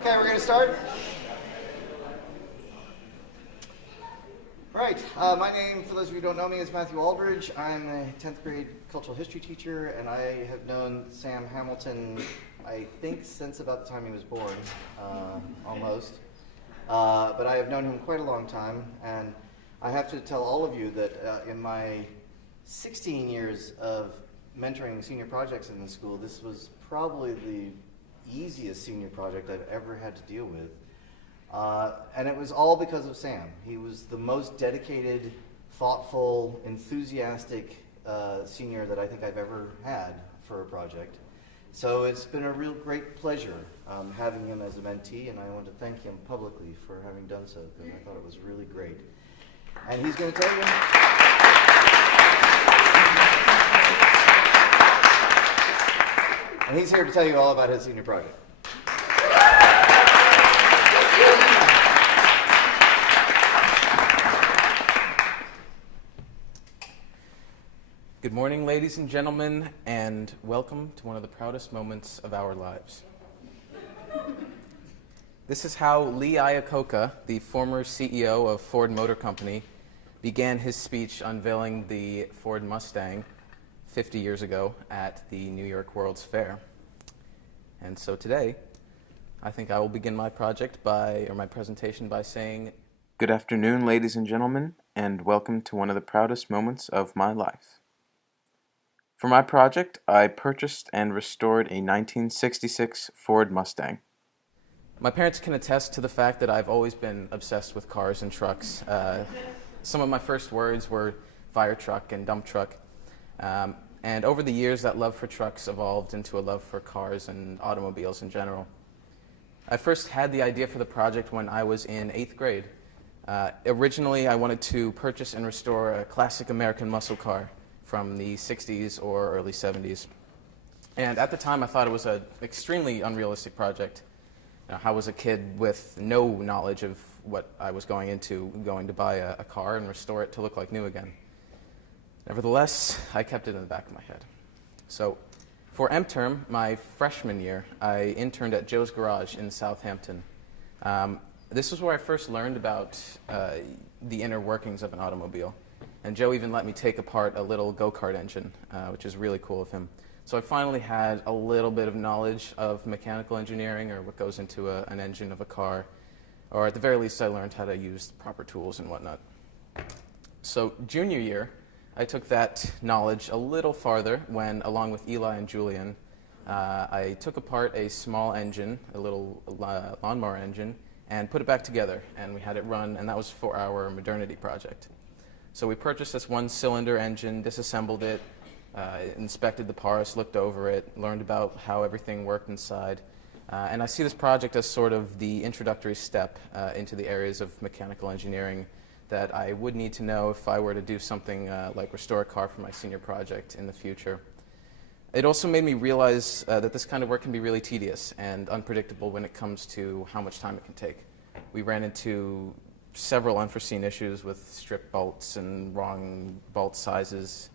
Okay, we're going to start. Right, my name, for those of you who don't know me, is Matthew Aldridge. I'm a 10th grade cultural history teacher, and I have known Sam Hamilton, I think, since about the time he was born, almost. But I have known him quite a long time, and I have to tell all of you that in my 16 years of mentoring senior projects in the school, this was probably the easiest senior project I've ever had to deal with. And it was all because of Sam. He was the most dedicated, thoughtful, enthusiastic senior that I think I've ever had for a project. So it's been a real great pleasure having him as a mentee, and I want to thank him publicly for having done so, because I thought it was really great. And he's going to tell you. And he's here to tell you all about his senior project. Good morning, ladies and gentlemen, and welcome to one of the proudest moments of our lives. This is how Lee Iacocca, the former CEO of Ford Motor Company, began his speech unveiling the Ford Mustang 50 years ago at the New York World's Fair. And so today, I think I will begin my presentation by saying, good afternoon, ladies and gentlemen, and welcome to one of the proudest moments of my life. For my project, I purchased and restored a 1966 Ford Mustang. My parents can attest to the fact that I've always been obsessed with cars and trucks. Some of my first words were fire truck and dump truck. And over the years, that love for trucks evolved into a love for cars and automobiles in general. I first had the idea for the project when I was in 8th grade. Originally, I wanted to purchase and restore a classic American muscle car from the 60s or early 70s. And at the time, I thought it was an extremely unrealistic project. I was a kid with no knowledge of what I was going to buy a car and restore it to look like new again. Nevertheless, I kept it in the back of my head. So for M-Term, my freshman year, I interned at Joe's Garage in Southampton. This was where I first learned about the inner workings of an automobile. And Joe even let me take apart a little go-kart engine, which is really cool of him. So I finally had a little bit of knowledge of mechanical engineering, or what goes into an engine of a car. Or at the very least, I learned how to use the proper tools and whatnot. So junior year, I took that knowledge a little farther when, along with Eli and Julian, I took apart a small engine, a little lawnmower engine, and put it back together. And we had it run, and that was for our modernity project. So we purchased this one-cylinder engine, disassembled it, inspected the parts, looked over it, learned about how everything worked inside. And I see this project as sort of the introductory step into the areas of mechanical engineering that I would need to know if I were to do something like restore a car for my senior project in the future. It also made me realize that this kind of work can be really tedious and unpredictable when it comes to how much time it can take. We ran into several unforeseen issues with strip bolts and wrong bolt sizes.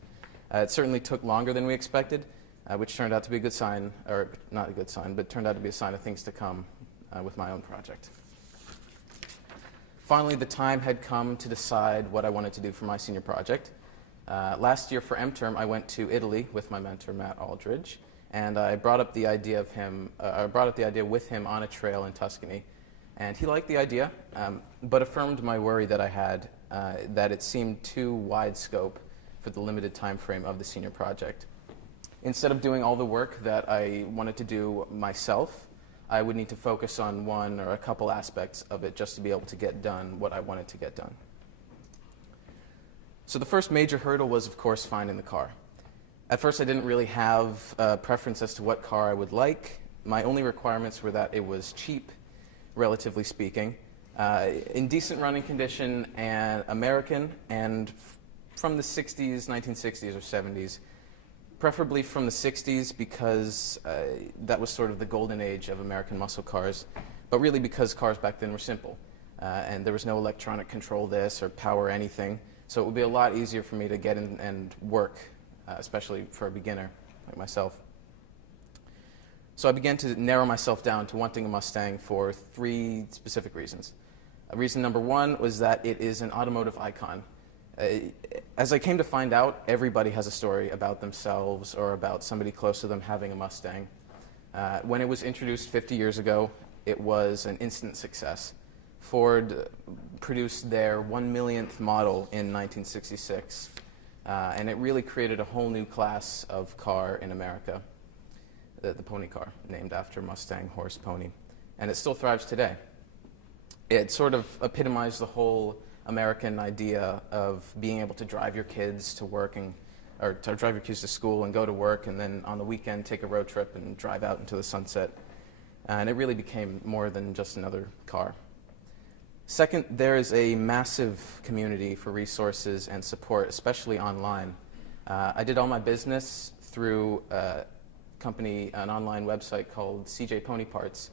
It certainly took longer than we expected, which turned out to be a good sign, or not a good sign, but turned out to be a sign of things to come with my own project. Finally, the time had come to decide what I wanted to do for my senior project. Last year for M-Term, I went to Italy with my mentor, Matt Aldridge, and I brought up the idea with him on a trail in Tuscany. And he liked the idea, but affirmed my worry that I had that it seemed too wide scope for the limited time frame of the senior project. Instead of doing all the work that I wanted to do myself, I would need to focus on one or a couple aspects of it just to be able to get done what I wanted to get done. So the first major hurdle was, of course, finding the car. At first, I didn't really have a preference as to what car I would like. My only requirements were that it was cheap, relatively speaking, in decent running condition, and American, and from the 60s, 1960s or 70s. Preferably from the 60s because that was sort of the golden age of American muscle cars, but really because cars back then were simple. And there was no electronic control this or power anything, so it would be a lot easier for me to get in and work, especially for a beginner like myself. So I began to narrow myself down to wanting a Mustang for 3 specific reasons. Reason number 1 was that it is an automotive icon. As I came to find out, everybody has a story about themselves or about somebody close to them having a Mustang. When it was introduced 50 years ago, it was an instant success. Ford produced their 1 millionth model in 1966, and it really created a whole new class of car in America, the pony car, named after Mustang, horse, pony, and it still thrives today. It sort of epitomized the whole American idea of being able to drive your kids to work or to drive your kids to school and go to work, and then on the weekend take a road trip and drive out into the sunset. And it really became more than just another car. Second, there is a massive community for resources and support, especially online. I did all my business through an online website called CJ Pony Parts.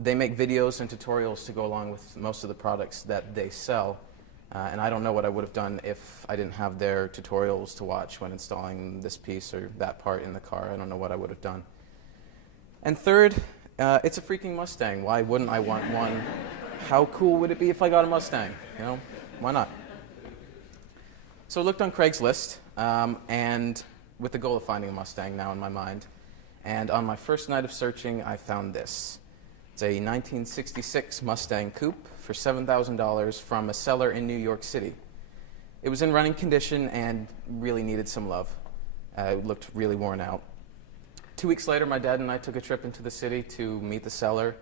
They make videos and tutorials to go along with most of the products that they sell, and I don't know what I would have done if I didn't have their tutorials to watch when installing this piece or that part in the car. I don't know what I would have done. And third, it's a freaking Mustang. Why wouldn't I want one? How cool would it be if I got a Mustang? You know, why not? So I looked on Craigslist, and with the goal of finding a Mustang now in my mind. And on my first night of searching, I found this. It's a 1966 Mustang Coupe for $7,000 from a seller in New York City. It was in running condition and really needed some love. It looked really worn out. 2 weeks later, my dad and I took a trip into the city to meet the seller,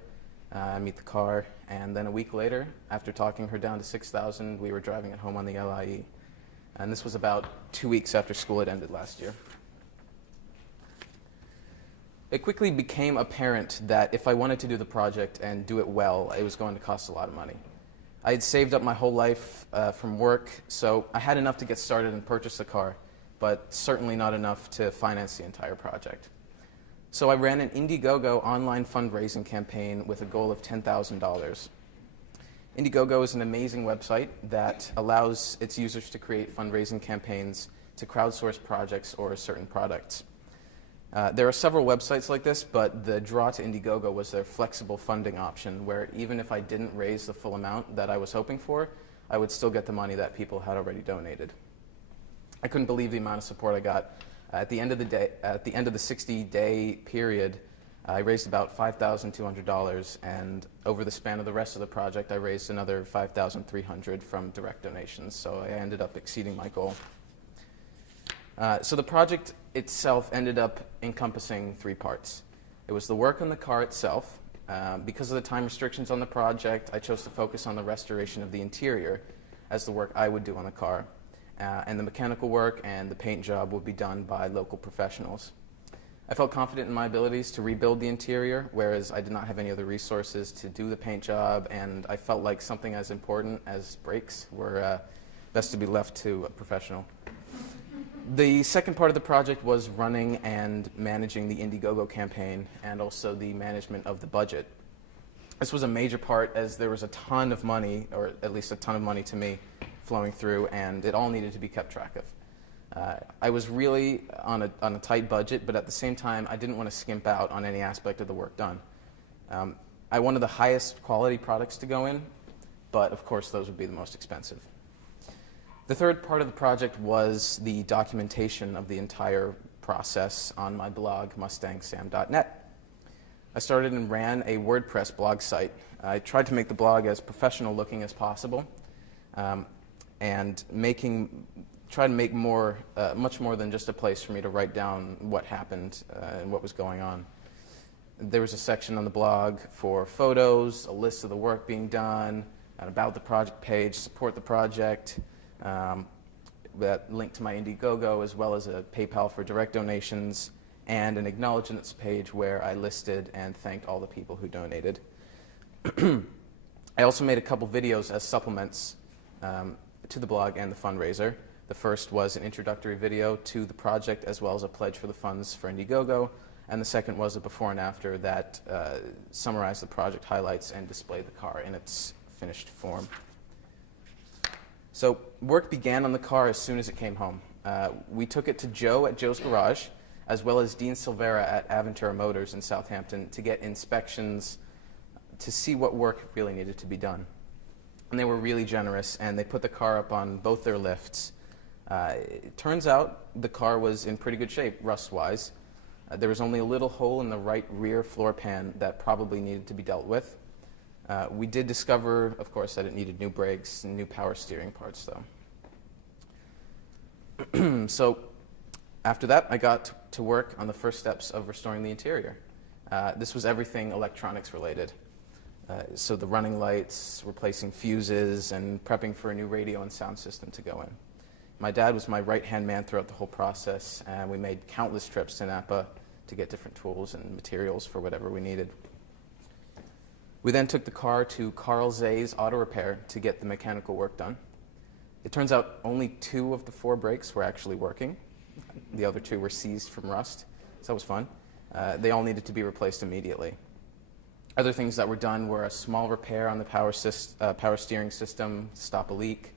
meet the car, and then a week later, after talking her down to $6,000, we were driving it home on the LIE. And this was about 2 weeks after school had ended last year. It quickly became apparent that if I wanted to do the project and do it well, it was going to cost a lot of money. I had saved up my whole life from work, so I had enough to get started and purchase the car, but certainly not enough to finance the entire project. So I ran an Indiegogo online fundraising campaign with a goal of $10,000. Indiegogo is an amazing website that allows its users to create fundraising campaigns to crowdsource projects or certain products. There are several websites like this, but the draw to Indiegogo was their flexible funding option, where even if I didn't raise the full amount that I was hoping for, I would still get the money that people had already donated. I couldn't believe the amount of support I got. At the end of the 60-day period, I raised about $5,200, and over the span of the rest of the project, I raised another $5,300 from direct donations, so I ended up exceeding my goal. So the project itself ended up encompassing 3 parts. It was the work on the car itself. Because of the time restrictions on the project, I chose to focus on the restoration of the interior as the work I would do on the car. And the mechanical work and the paint job would be done by local professionals. I felt confident in my abilities to rebuild the interior, whereas I did not have any other resources to do the paint job, and I felt like something as important as brakes were best to be left to a professional. The second part of the project was running and managing the Indiegogo campaign and also the management of the budget. This was a major part as there was a ton of money, or at least a ton of money to me, flowing through, and it all needed to be kept track of. I was really on a tight budget, but at the same time, I didn't want to skimp out on any aspect of the work done. I wanted the highest quality products to go in, but of course those would be the most expensive. The third part of the project was the documentation of the entire process on my blog, mustangsam.net. I started and ran a WordPress blog site. I tried to make the blog as professional looking as possible, and try to make much more than just a place for me to write down what happened and what was going on. There was a section on the blog for photos, a list of the work being done, an about the project page, support the project, that link to my Indiegogo, as well as a PayPal for direct donations, and an acknowledgements page where I listed and thanked all the people who donated. I also made a couple videos as supplements to the blog and the fundraiser. The first was an introductory video to the project, as well as a pledge for the funds for Indiegogo, and the second was a before and after that summarized the project highlights and displayed the car in its finished form. So work began on the car as soon as it came home. We took it to Joe at Joe's Garage, as well as Dean Silvera at Aventura Motors in Southampton to get inspections to see what work really needed to be done. And they were really generous, and they put the car up on both their lifts. It turns out the car was in pretty good shape, rust-wise. There was only a little hole in the right rear floor pan that probably needed to be dealt with. We did discover, of course, that it needed new brakes and new power steering parts, though. So after that, I got to work on the first steps of restoring the interior. This was everything electronics related. So the running lights, replacing fuses, and prepping for a new radio and sound system to go in. My dad was my right-hand man throughout the whole process, and we made countless trips to Napa to get different tools and materials for whatever we needed. We then took the car to Carl Zay's Auto Repair to get the mechanical work done. It turns out only 2 of the 4 brakes were actually working. The other 2 were seized from rust, so that was fun. They all needed to be replaced immediately. Other things that were done were a small repair on the power steering system, stop a leak,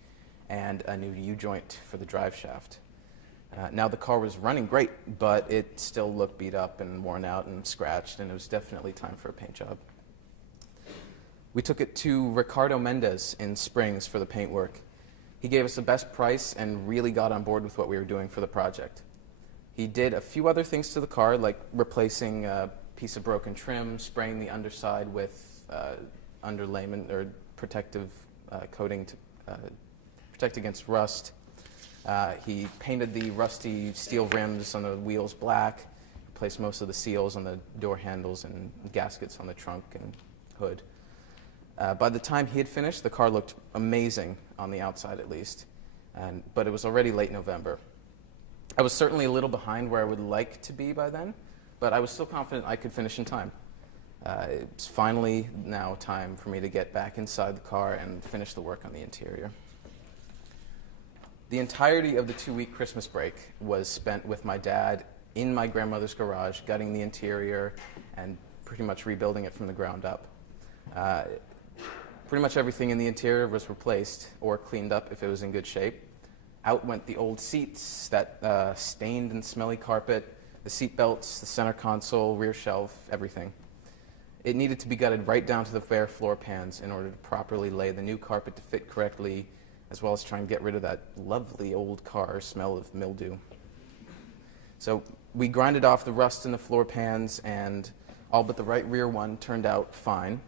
and a new U-joint for the drive shaft. Now the car was running great, but it still looked beat up and worn out and scratched, and it was definitely time for a paint job. We took it to Ricardo Mendez in Springs for the paint work. He gave us the best price and really got on board with what we were doing for the project. He did a few other things to the car, like replacing a piece of broken trim, spraying the underside with underlayment or protective coating to protect against rust. He painted the rusty steel rims on the wheels black, replaced most of the seals on the door handles and gaskets on the trunk and hood. By the time he had finished, the car looked amazing on the outside at least, but it was already late November. I was certainly a little behind where I would like to be by then, but I was still confident I could finish in time. It's finally now time for me to get back inside the car and finish the work on the interior. The entirety of the 2-week Christmas break was spent with my dad in my grandmother's garage, gutting the interior and pretty much rebuilding it from the ground up. Pretty much everything in the interior was replaced or cleaned up if it was in good shape. Out went the old seats, that stained and smelly carpet, the seat belts, the center console, rear shelf, everything. It needed to be gutted right down to the bare floor pans in order to properly lay the new carpet to fit correctly, as well as try and get rid of that lovely old car smell of mildew. So we grinded off the rust in the floor pans, and all but the right rear one turned out fine.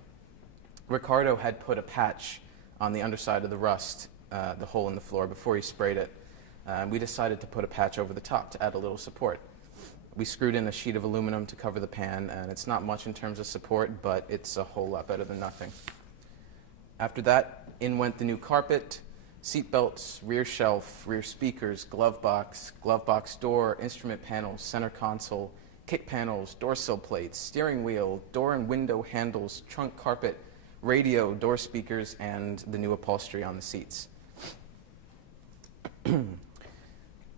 Ricardo had put a patch on the underside of the rust, the hole in the floor, before he sprayed it. We decided to put a patch over the top to add a little support. We screwed in a sheet of aluminum to cover the pan, and it's not much in terms of support, but it's a whole lot better than nothing. After that, in went the new carpet, seat belts, rear shelf, rear speakers, glove box door, instrument panels, center console, kick panels, door sill plates, steering wheel, door and window handles, trunk carpet, radio, door speakers, and the new upholstery on the seats.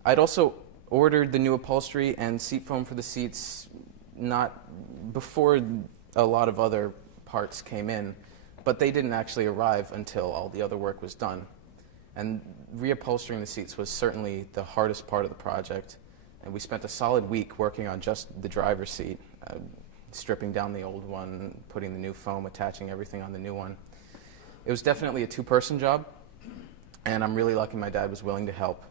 I'd also ordered the new upholstery and seat foam for the seats not before a lot of other parts came in, but they didn't actually arrive until all the other work was done. And reupholstering the seats was certainly the hardest part of the project, and we spent a solid week working on just the driver's seat, stripping down the old one, putting the new foam, attaching everything on the new one. It was definitely a 2-person job, and I'm really lucky my dad was willing to help.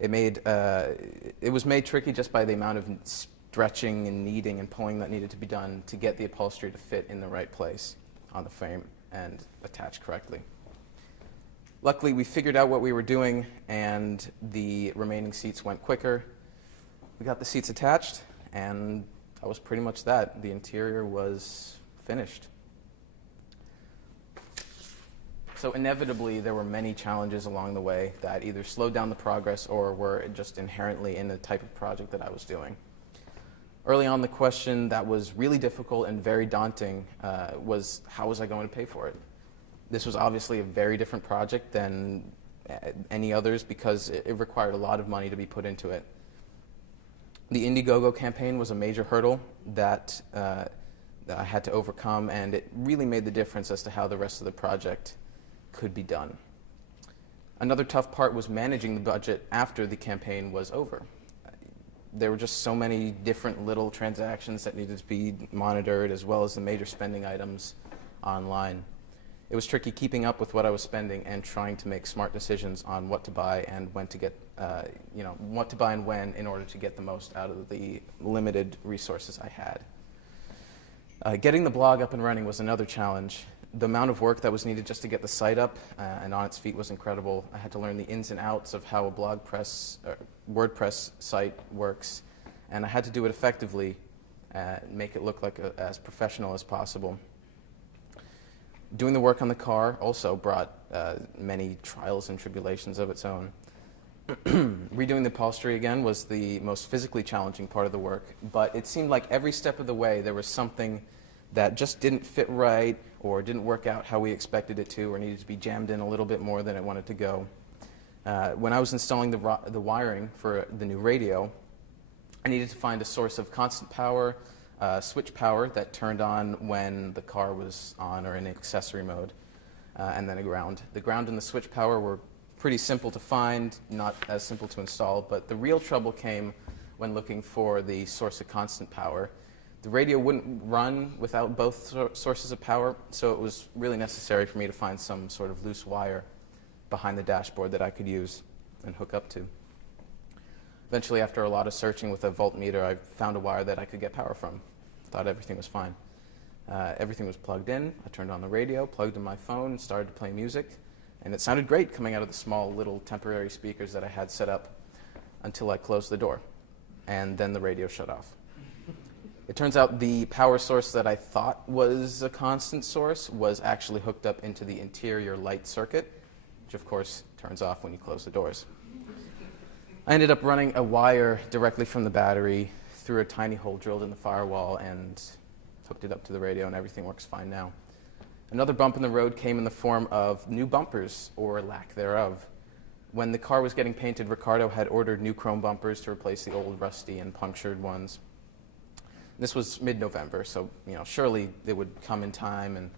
It was made tricky just by the amount of stretching and kneading and pulling that needed to be done to get the upholstery to fit in the right place on the frame and attach correctly. Luckily, we figured out what we were doing, and the remaining seats went quicker. We got the seats attached, and that was pretty much that. The interior was finished. So inevitably, there were many challenges along the way that either slowed down the progress or were just inherently in the type of project that I was doing. Early on, the question that was really difficult and very daunting was, how was I going to pay for it? This was obviously a very different project than any others because it required a lot of money to be put into it. The Indiegogo campaign was a major hurdle that I had to overcome, and it really made the difference as to how the rest of the project could be done. Another tough part was managing the budget after the campaign was over. there were just so many different little transactions that needed to be monitored, as well as the major spending items online. It was tricky keeping up with what I was spending and trying to make smart decisions on what to buy and when to get, what to buy and when in order to get the most out of the limited resources I had. Getting the blog up and running was another challenge. The amount of work that was needed just to get the site up and on its feet was incredible. I had to learn the ins and outs of how a WordPress site works, and I had to do it effectively, make it look like as professional as possible. Doing the work on the car also brought many trials and tribulations of its own. Redoing the upholstery again was the most physically challenging part of the work, but it seemed like every step of the way there was something that just didn't fit right or didn't work out how we expected it to or needed to be jammed in a little bit more than it wanted to go. When I was installing the wiring for the new radio, I needed to find a source of constant power, switch power that turned on when the car was on or in accessory mode, and then a ground. The ground and the switch power were pretty simple to find, not as simple to install, but the real trouble came when looking for the source of constant power. The radio wouldn't run without both sources of power, so it was really necessary for me to find some sort of loose wire behind the dashboard that I could use and hook up to. Eventually, after a lot of searching with a voltmeter, I found a wire that I could get power from. Thought everything was fine. Everything was plugged in. I turned on the radio, plugged in my phone, and started to play music. And it sounded great coming out of the small little temporary speakers that I had set up until I closed the door. And then the radio shut off. It turns out the power source that I thought was a constant source was actually hooked up into the interior light circuit, which of course turns off when you close the doors. I ended up running a wire directly from the battery through a tiny hole drilled in the firewall and hooked it up to the radio, and everything works fine now. Another bump in the road came in the form of new bumpers, or lack thereof. When the car was getting painted, Ricardo had ordered new chrome bumpers to replace the old rusty and punctured ones. This was mid-November, so surely they would come in time and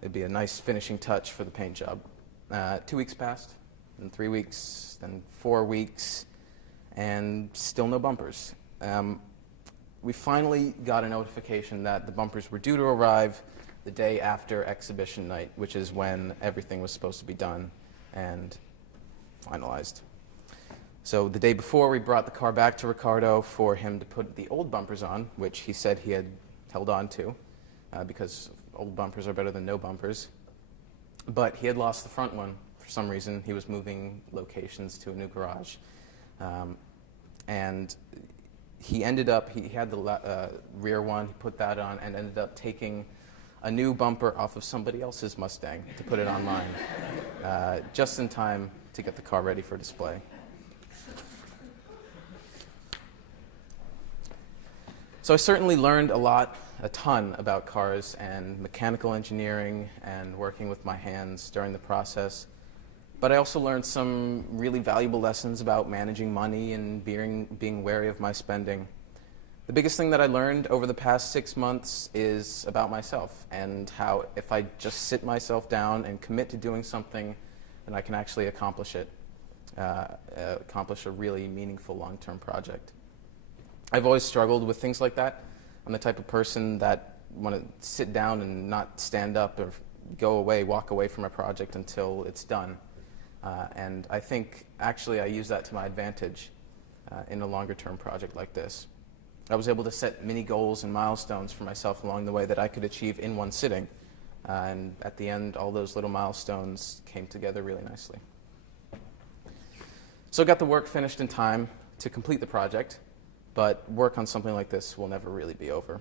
it'd be a nice finishing touch for the paint job. 2 weeks passed, then 3 weeks, then 4 weeks, and still no bumpers. We finally got a notification that the bumpers were due to arrive the day after exhibition night, which is when everything was supposed to be done and finalized. So the day before, we brought the car back to Ricardo for him to put the old bumpers on, which he said he had held on to, because old bumpers are better than no bumpers. But he had lost the front one for some reason. He was moving locations to a new garage. And he had the rear one, he put that on, and ended up taking a new bumper off of somebody else's Mustang to put it on mine, just in time to get the car ready for display. So I certainly learned a ton about cars and mechanical engineering and working with my hands during the process. But I also learned some really valuable lessons about managing money and being wary of my spending. The biggest thing that I learned over the past 6 months is about myself and how if I just sit myself down and commit to doing something, then I can actually accomplish it, accomplish a really meaningful long-term project. I've always struggled with things like that. I'm the type of person that want to sit down and not stand up or walk away from a project until it's done. And I think actually I use that to my advantage in a longer-term project like this. I was able to set mini goals and milestones for myself along the way that I could achieve in one sitting. And at the end, all those little milestones came together really nicely. So I got the work finished in time to complete the project, but work on something like this will never really be over.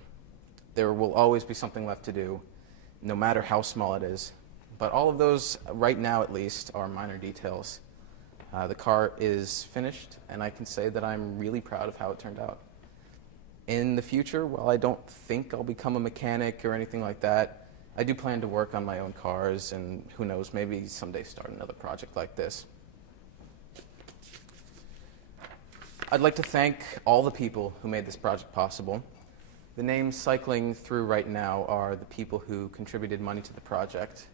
There will always be something left to do, no matter how small it is. But all of those, right now at least, are minor details. The car is finished, and I can say that I'm really proud of how it turned out. In the future, while I don't think I'll become a mechanic or anything like that, I do plan to work on my own cars, and who knows, maybe someday start another project like this. I'd like to thank all the people who made this project possible. The names cycling through right now are the people who contributed money to the project.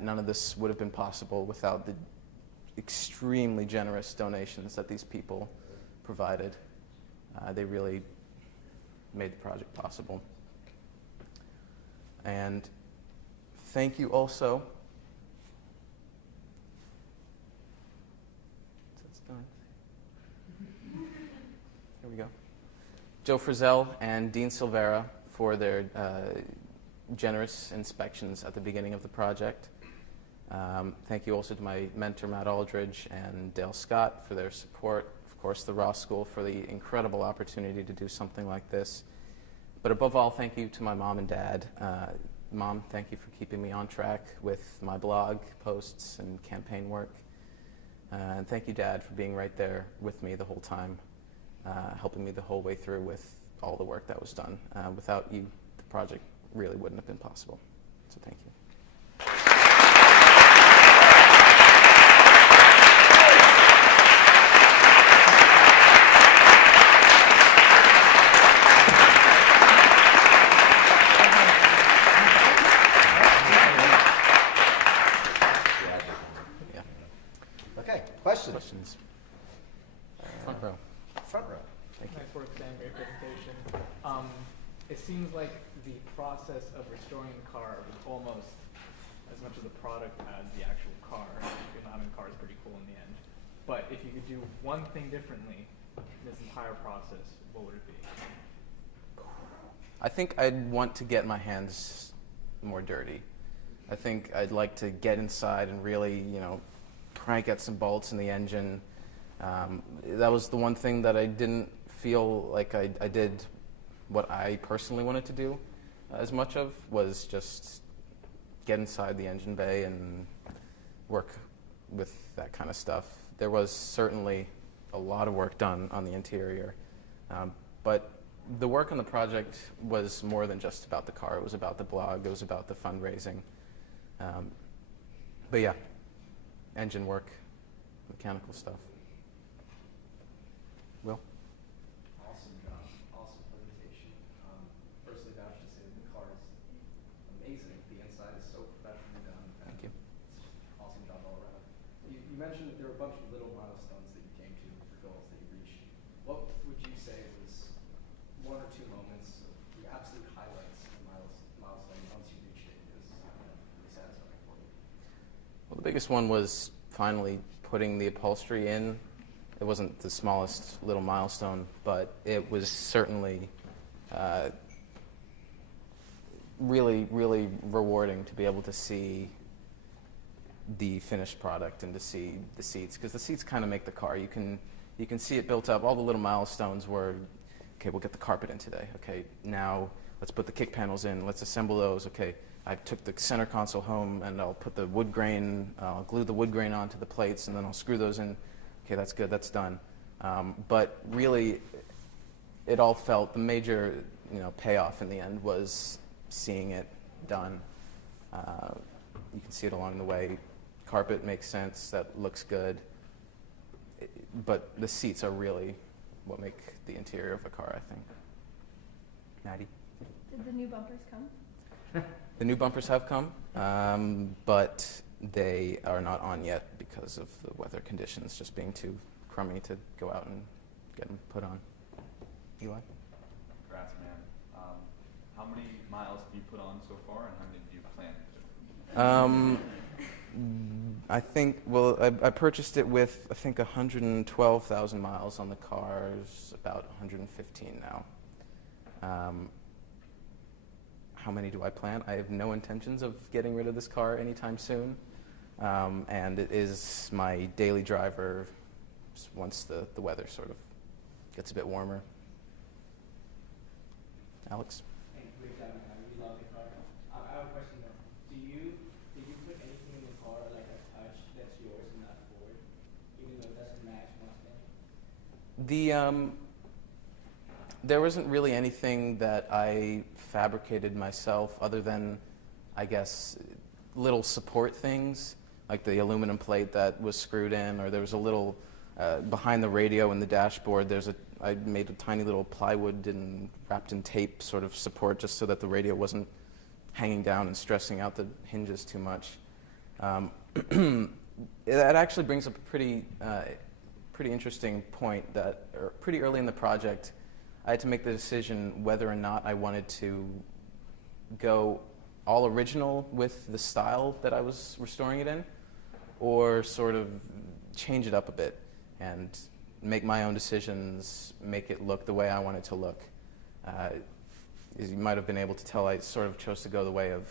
None of this would have been possible without the extremely generous donations that these people provided. They really made the project possible. And thank you also. That's done. Here we go. Joe Frizzell and Dean Silvera for their generous inspections at the beginning of the project. Thank you also to my mentor, Matt Aldridge, and Dale Scott for their support. Of course, the Ross School for the incredible opportunity to do something like this. But above all, thank you to my mom and dad. Mom, thank you for keeping me on track with my blog posts and campaign work. And thank you, Dad, for being right there with me the whole time, helping me the whole way through with all the work that was done. Without you, the project really wouldn't have been possible. So thank you. Questions? Front row. Front row. Thank you. Nice work, Sam. Great presentation. It seems like the process of restoring the car was almost as much of the product as the actual car. Because having a car is pretty cool in the end. But if you could do one thing differently in this entire process, what would it be? I think I'd want to get my hands more dirty. I think I'd like to get inside and really, crank at some bolts in the engine. That was the one thing that I didn't feel like I did what I personally wanted to do as much of, was just get inside the engine bay and work with that kind of stuff. There was certainly a lot of work done on the interior, but the work on the project was more than just about the car. It was about the blog. It was about the fundraising. But yeah, engine work, mechanical stuff. Will? Awesome job. Awesome presentation. Firstly, vouch to say the car is amazing. The inside is so professionally done. Thank you. It's awesome job all around. You mentioned that there were a bunch of little milestones that you came to, or goals that you reached. What would you say was one or two moments of the absolute highlights of the milestone once you reached it was really satisfying for you? Well, the biggest one was finally putting the upholstery in. It wasn't the smallest little milestone, but it was certainly really, really rewarding to be able to see the finished product and to see the seats, because the seats kind of make the car. You can see it built up. All the little milestones were, okay, we'll get the carpet in today. Okay, now let's put the kick panels in. Let's assemble those. Okay, I took the center console home and I'll put the wood grain, I'll glue the wood grain onto the plates and then I'll screw those in. Okay, that's good, that's done. But really, it all felt, the major payoff in the end was seeing it done. You can see it along the way. Carpet makes sense, that looks good. But the seats are really what make the interior of a car, I think. Maddie? Did the new bumpers come? The new bumpers have come, but they are not on yet because of the weather conditions just being too crummy to go out and get them put on. Eli? Congrats, man. How many miles have you put on so far, and how many do you plan to? I think, well, I purchased it with, I think, 112,000 miles on the cars, about 115 now. How many do I plan? I have no intentions of getting rid of this car anytime soon. And it is my daily driver once the weather sort of gets a bit warmer. Alex? Hey, great job, man. I really love the car. I have a question though. Did you put anything in the car, like a touch that's yours and not Ford, even though it doesn't match Mustang? There wasn't really anything that I fabricated myself other than, I guess, little support things, like the aluminum plate that was screwed in, or there was a little, behind the radio and the dashboard, I made a tiny little plywood and wrapped in tape sort of support just so that the radio wasn't hanging down and stressing out the hinges too much. That actually brings up a pretty interesting point that pretty early in the project, I had to make the decision whether or not I wanted to go all original with the style that I was restoring it in, or sort of change it up a bit and make my own decisions, make it look the way I want it to look. As you might have been able to tell, I sort of chose to go the way of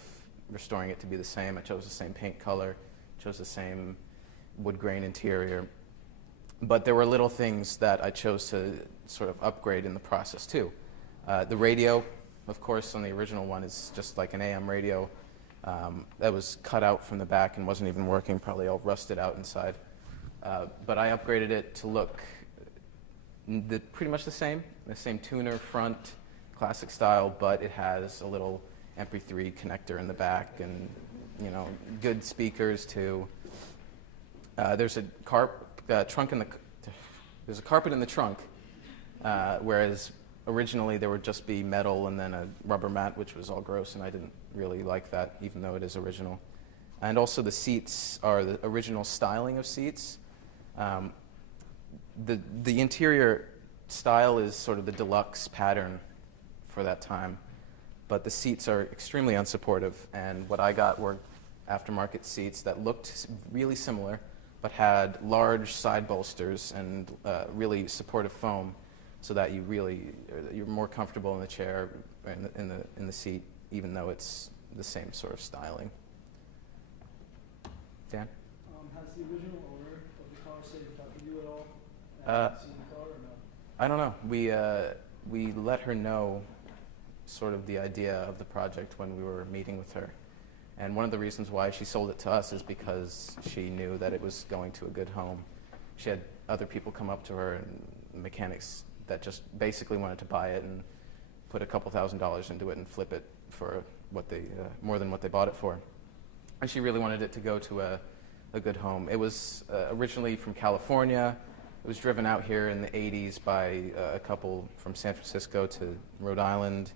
restoring it to be the same. I chose the same paint color, chose the same wood grain interior. But there were little things that I chose to sort of upgrade in the process too. The radio, of course, on the original one is just like an AM radio that was cut out from the back and wasn't even working, probably all rusted out inside. But I upgraded it to look pretty much the same tuner front, classic style, but it has a little MP3 connector in the back and, you know, good speakers too. There's a trunk in the there's a carpet in the trunk, whereas originally there would just be metal and then a rubber mat, which was all gross, and I didn't really like that, even though it is original. And also the seats are the original styling of seats. The interior style is sort of the deluxe pattern for that time, but the seats are extremely unsupportive, and what I got were aftermarket seats that looked really similar, but had large side bolsters and really supportive foam, so that you're more comfortable in the chair, in the seat, even though it's the same sort of styling. Dan? Has the original owner of the car stayed in touch with you at all? Seen the car or no? I don't know. We let her know sort of the idea of the project when we were meeting with her. And one of the reasons why she sold it to us is because she knew that it was going to a good home. She had other people come up to her, and mechanics that just basically wanted to buy it and put a couple $1,000s into it and flip it for more than what they bought it for. And she really wanted it to go to a good home. It was originally from California. It was driven out here in the 80s by a couple from San Francisco to Rhode Island.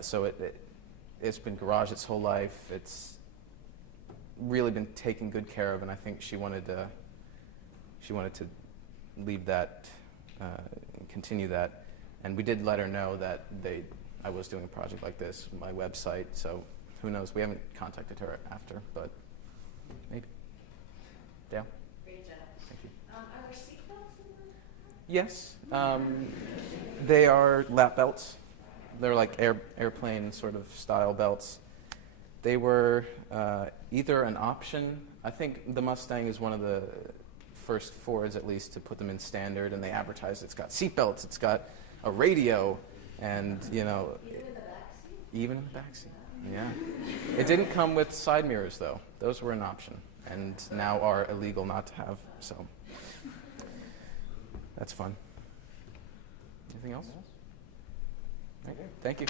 So it's been garaged its whole life. It's really been taken good care of, and I think she wanted to leave that, continue that. And we did let her know that I was doing a project like this, my website. So who knows? We haven't contacted her after, but maybe. Dale? Great job. Thank you. Are there seatbelts in the car? Yes, they are lap belts. They're like airplane sort of style belts. They were either an option. I think the Mustang is one of the first Fords, at least, to put them in standard, and they advertise it's got seat belts, it's got a radio, and you know. Even in the back seat? Even in the back seat. Yeah. It didn't come with side mirrors though. Those were an option, and now are illegal not to have. So that's fun. Anything else? Right. Thank you.